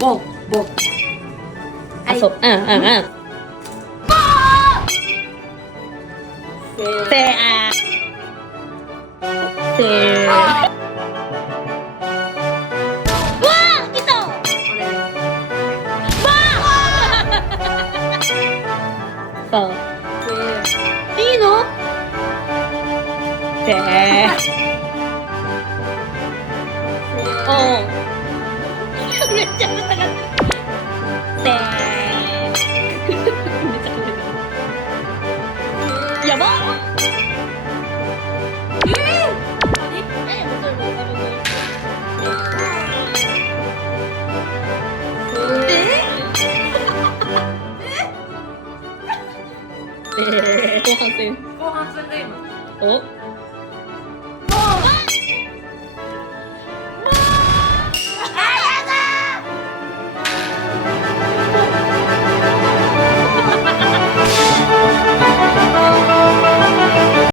뭐, 뭐. 아소, 응, 응, 응. 세, 아. 세. 와! 있어! 서.いいのせめっちゃぶったかったせめっちゃ飛んでるやばっ後半戦後半戦で今。お